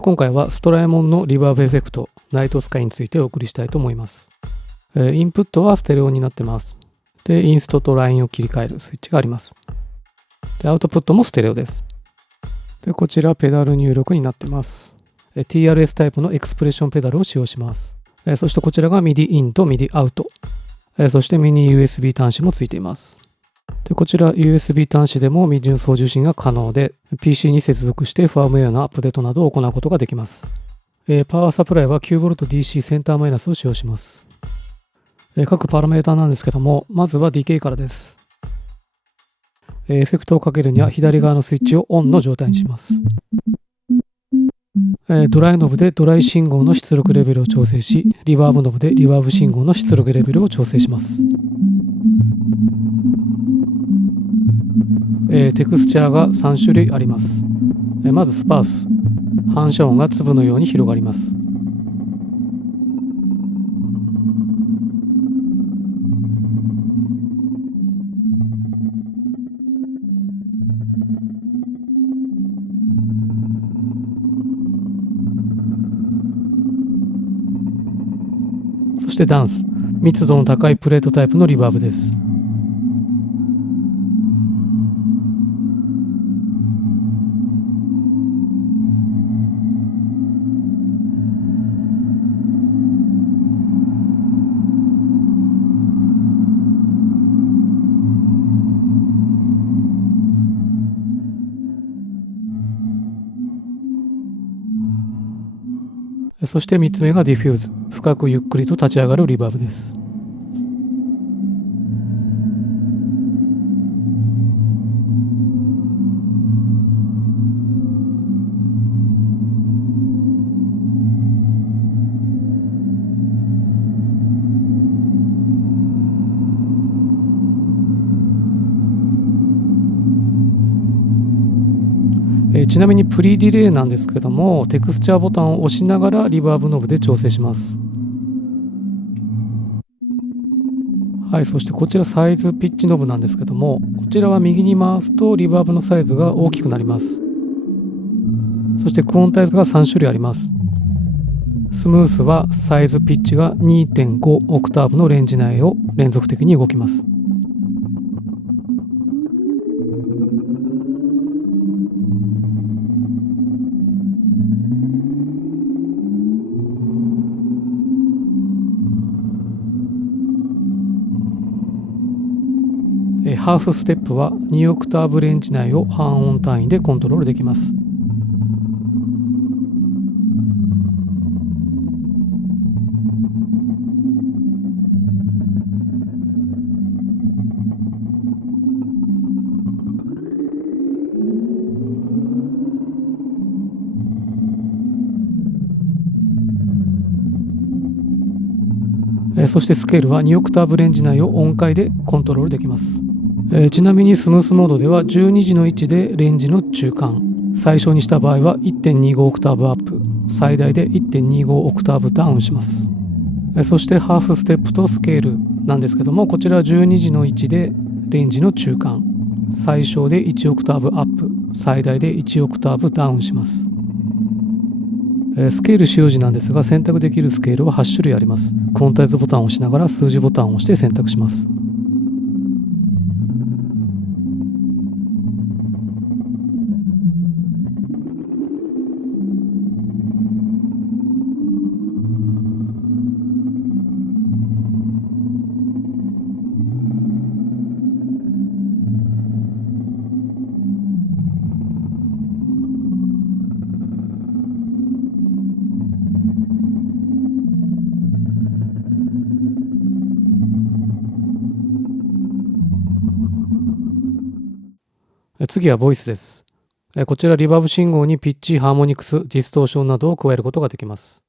今回はストラエモンのリバーブエフェクトナイトスカイについてお送りしたいと思います。インプットはステレオになってます。で、インストとラインを切り替えるスイッチがあります。で、アウトプットもステレオです。で、こちらペダル入力になってます。TRS タイプのエクスプレッションペダルを使用します。そしてこちらが MIDI インと MIDI アウト。そしてミニ USB 端子もついています。で、こちら USB 端子でも MIDI の送受信が可能で PC に接続してファームウェアのアップデートなどを行うことができます。パワーサプライは 9VDC センターマイナスを使用します。各パラメータなんですけども、まずは DK からです。エフェクトをかけるには左側のスイッチをオンの状態にします。ドライノブでドライ信号の出力レベルを調整し、リバーブノブでリバーブ信号の出力レベルを調整します。テクスチャーが3種類あります。まずスパース。反射音が粒のように広がります。そしてダンス。密度の高いプレートタイプのリバーブです。そして3つ目がディフューズ。深くゆっくりと立ち上がるリバーブです。ちなみにプリディレイなんですけども、テクスチャーボタンを押しながらリバーブノブで調整します。はい、そしてこちらサイズピッチノブなんですけども、こちらは右に回すとリバーブのサイズが大きくなります。そしてクオンタイズが3種類あります。スムースはサイズピッチが 2.5 オクターブのレンジ内を連続的に動きます。ハーフステップは2オクターブレンジ内を半音単位でコントロールできます。そしてスケールは2オクターブレンジ内を音階でコントロールできます。ちなみにスムースモードでは12時の位置でレンジの中間、最小にした場合は 1.25 オクターブアップ、最大で 1.25 オクターブダウンします。そしてハーフステップとスケールなんですけども、こちらは12時の位置でレンジの中間、最小で1オクターブアップ、最大で1オクターブダウンします。スケール使用時なんですが、選択できるスケールは8種類あります。クオンタイズボタンを押しながら数字ボタンを押して選択します。次はボイスです。こちらリバーブ信号にピッチ、ハーモニクス、ディストーションなどを加えることができます。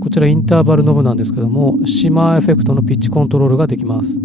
こちらインターバルノブなんですけども、シマーエフェクトのピッチコントロールができます。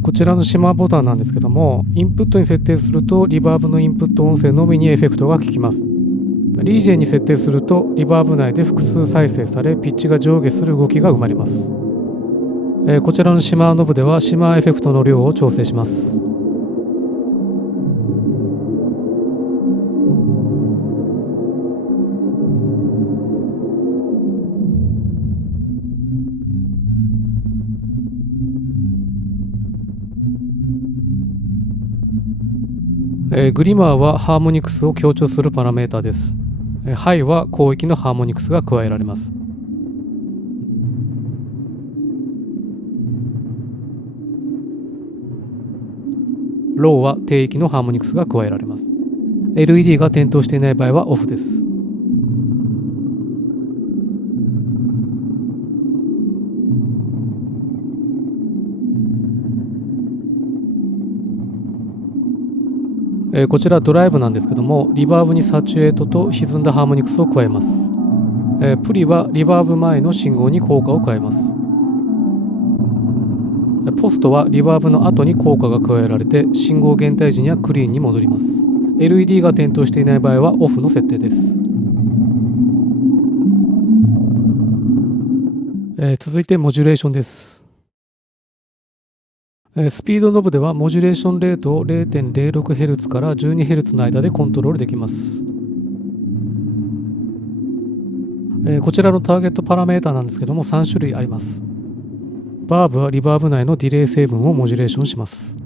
こちらのシマーボタンなんですけども、インプットに設定するとリバーブのインプット音声のみにエフェクトが効きます。リージェンに設定するとリバーブ内で複数再生されピッチが上下する動きが生まれます。こちらのシマーノブではシマーエフェクトの量を調整します。グリマーはハーモニクスを強調するパラメータです。ハイは広域のハーモニクスが加えられます。ローは低域のハーモニクスが加えられます。LED が点灯していない場合はオフです。こちらドライブなんですけども、リバーブにサチュエートと歪んだハーモニクスを加えます。プリはリバーブ前の信号に効果を加えます。ポストはリバーブの後に効果が加えられて信号減退時にはクリーンに戻ります。 LED が点灯していない場合はオフの設定です。続いてモジュレーションです。スピードノブではモジュレーションレートを 0.06Hz から 12Hz の間でコントロールできます。こちらのターゲットパラメータなんですけども3種類あります。バーブはリバーブ内のディレイ成分をモジュレーションします。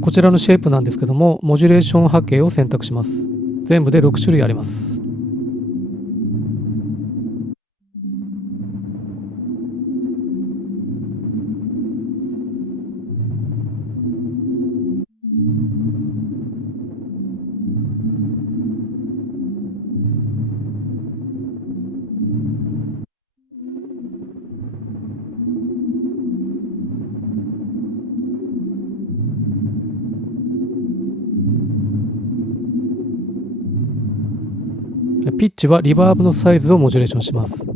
こちらのシェイプなんですけどもモジュレーション波形を選択します。全部で6種類あります。ピッチはリバーブのサイズをモジュレーションします。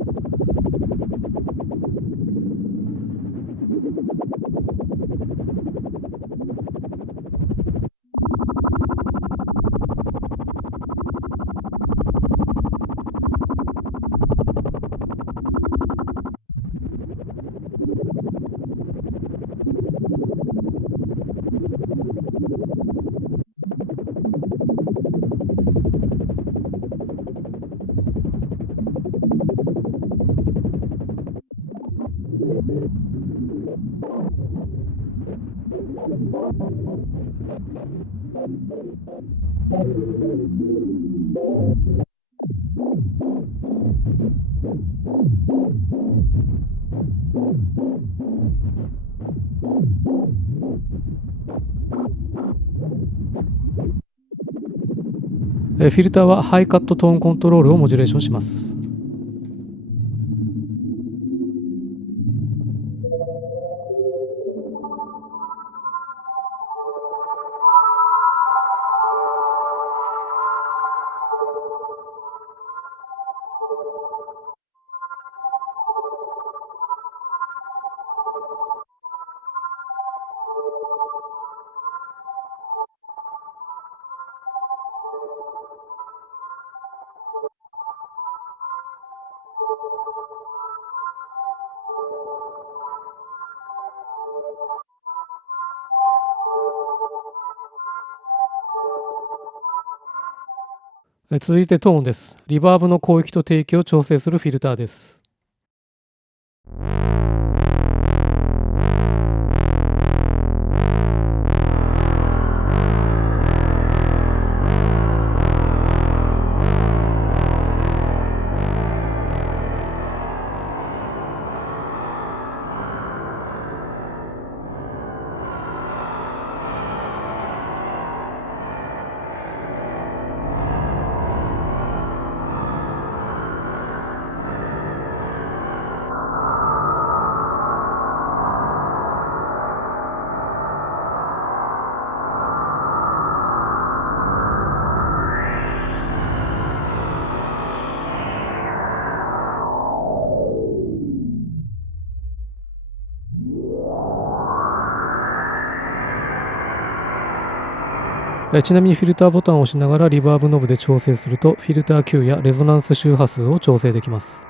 フィルターはハイカットトーンコントロールをモジュレーションします。続いてトーンです。リバーブの広域と低域を調整するフィルターです。ちなみにフィルターボタンを押しながらリバーブノブで調整するとフィルター Q やレゾナンス周波数を調整できます。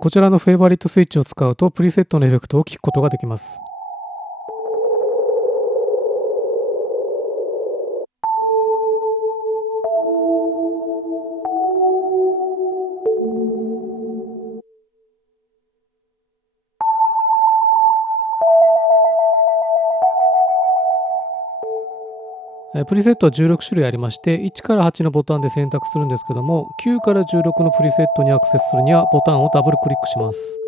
こちらのフェイバリットスイッチを使うとプリセットのエフェクトを聞くことができます。プリセットは16種類ありまして、1から8のボタンで選択するんですけども、9から16のプリセットにアクセスするにはボタンをダブルクリックします。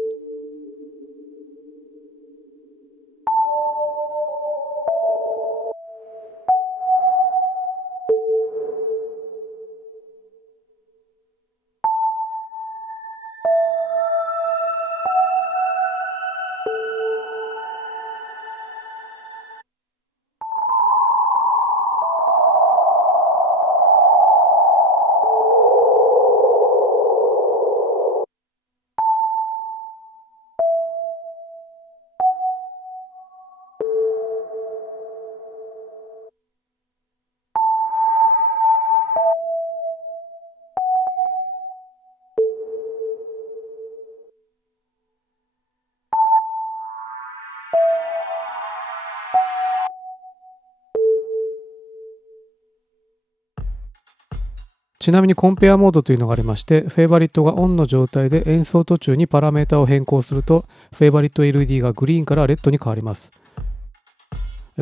ちなみにコンペアモードというのがありまして、フェイバリットがオンの状態で演奏途中にパラメータを変更すると、フェイバリット LED がグリーンからレッドに変わります。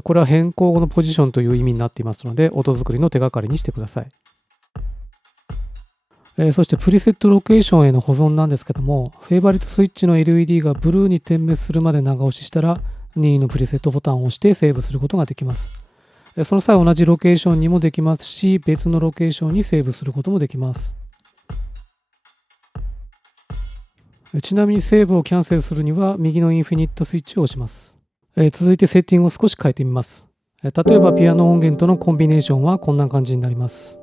これは変更後のポジションという意味になっていますので、音作りの手がかりにしてください。そしてプリセットロケーションへの保存なんですけども、フェイバリットスイッチの LED がブルーに点滅するまで長押ししたら、任意のプリセットボタンを押してセーブすることができます。その際同じロケーションにもできますし、別のロケーションにセーブすることもできます。ちなみにセーブをキャンセルするには右のインフィニットスイッチを押します。続いてセッティングを少し変えてみます。例えばピアノ音源とのコンビネーションはこんな感じになります。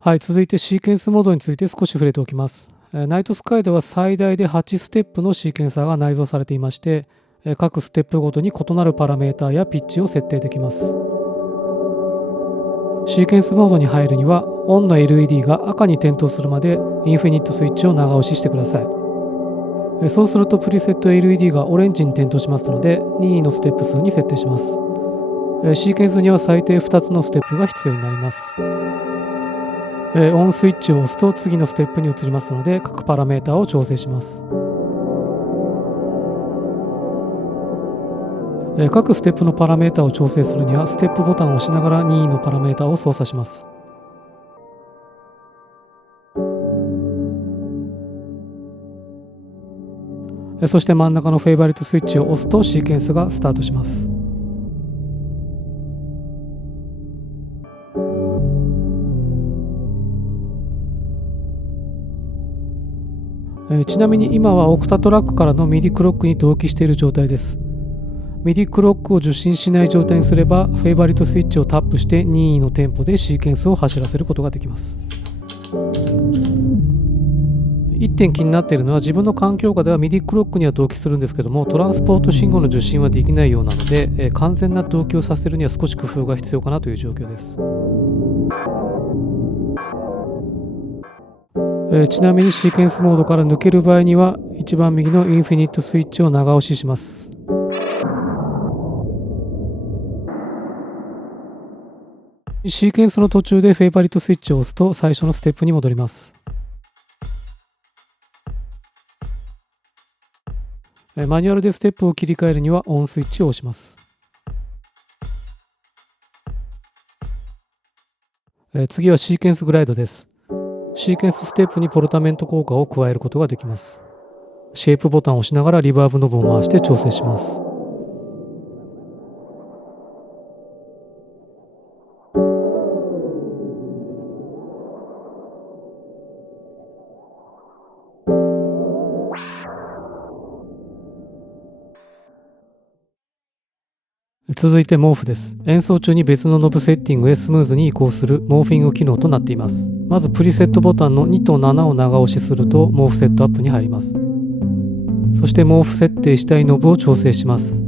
はい、続いてシーケンスモードについて少し触れておきます。ナイトスカイでは最大で8ステップのシーケンサーが内蔵されていまして、各ステップごとに異なるパラメータやピッチを設定できます。シーケンスモードに入るには、オンの LED が赤に点灯するまでインフィニットスイッチを長押ししてください。そうするとプリセット LED がオレンジに点灯しますので、任意のステップ数に設定します。シーケンスには最低2つのステップが必要になります。オンスイッチを押すと次のステップに移りますので、各パラメータを調整します。各ステップのパラメータを調整するには、ステップボタンを押しながら任意のパラメータを操作します。そして真ん中のフェイバリットスイッチを押すとシーケンスがスタートします。ちなみに今はオクタトラックからの MIDI クロックに同期している状態です。MIDI クロックを受信しない状態にすれば、フェイバリットスイッチをタップして任意のテンポでシーケンスを走らせることができます。1点気になっているのは、自分の環境下では MIDI クロックには同期するんですけども、トランスポート信号の受信はできないようなので、完全な同期をさせるには少し工夫が必要かなという状況です。ちなみにシーケンスモードから抜ける場合には、一番右のインフィニットスイッチを長押しします。シーケンスの途中でフェイバリットスイッチを押すと最初のステップに戻ります。マニュアルでステップを切り替えるにはオンスイッチを押します。次はシーケンスグライドです。シーケンスステップにポルタメント効果を加えることができます。シェイプボタンを押しながらリバーブノブを回して調整します。続いてモーフです。演奏中に別のノブセッティングへスムーズに移行するモーフィング機能となっています。まずプリセットボタンの2と7を長押しするとモーフセットアップに入ります。そしてモーフ設定したいノブを調整します。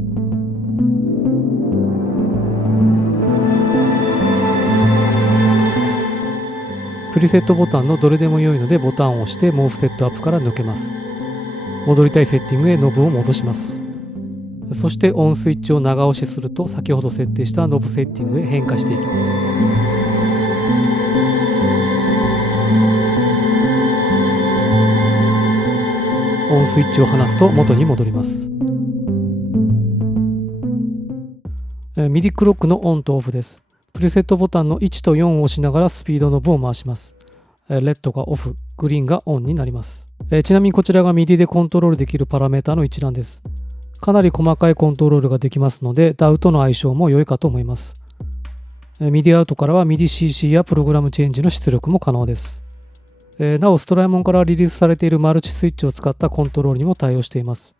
プリセットボタンのどれでも良いのでボタンを押してモーフセットアップから抜けます。戻りたいセッティングへノブを戻します。そしてオンスイッチを長押しすると先ほど設定したノブセッティングへ変化していきます。オンスイッチを離すと元に戻ります。MIDI クロックのオンとオフです。プリセットボタンの1と4を押しながらスピードノブを回します。レッドがオフ、グリーンがオンになります。ちなみにこちらが MIDI でコントロールできるパラメータの一覧です。かなり細かいコントロールができますので DAW との相性も良いかと思います。MIDI アウトからは MIDI-CC やプログラムチェンジの出力も可能です。なおストライモンからリリースされているマルチスイッチを使ったコントロールにも対応しています。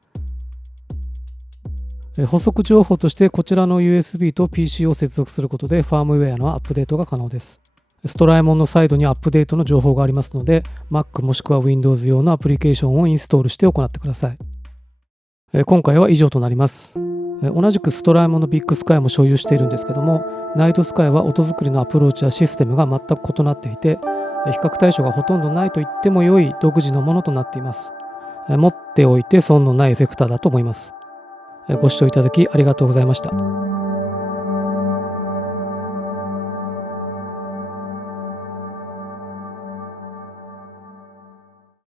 補足情報としてこちらの USB と PC を接続することでファームウェアのアップデートが可能です。ストライモンのサイドにアップデートの情報がありますので Mac もしくは Windows 用のアプリケーションをインストールして行ってください。今回は以上となります。同じくストライモンのビッグスカイも所有しているんですけども、ナイトスカイは音作りのアプローチやシステムが全く異なっていて、比較対象がほとんどないと言っても良い独自のものとなっています。持っておいて損のないエフェクターだと思います。ご視聴いただきありがとうございました。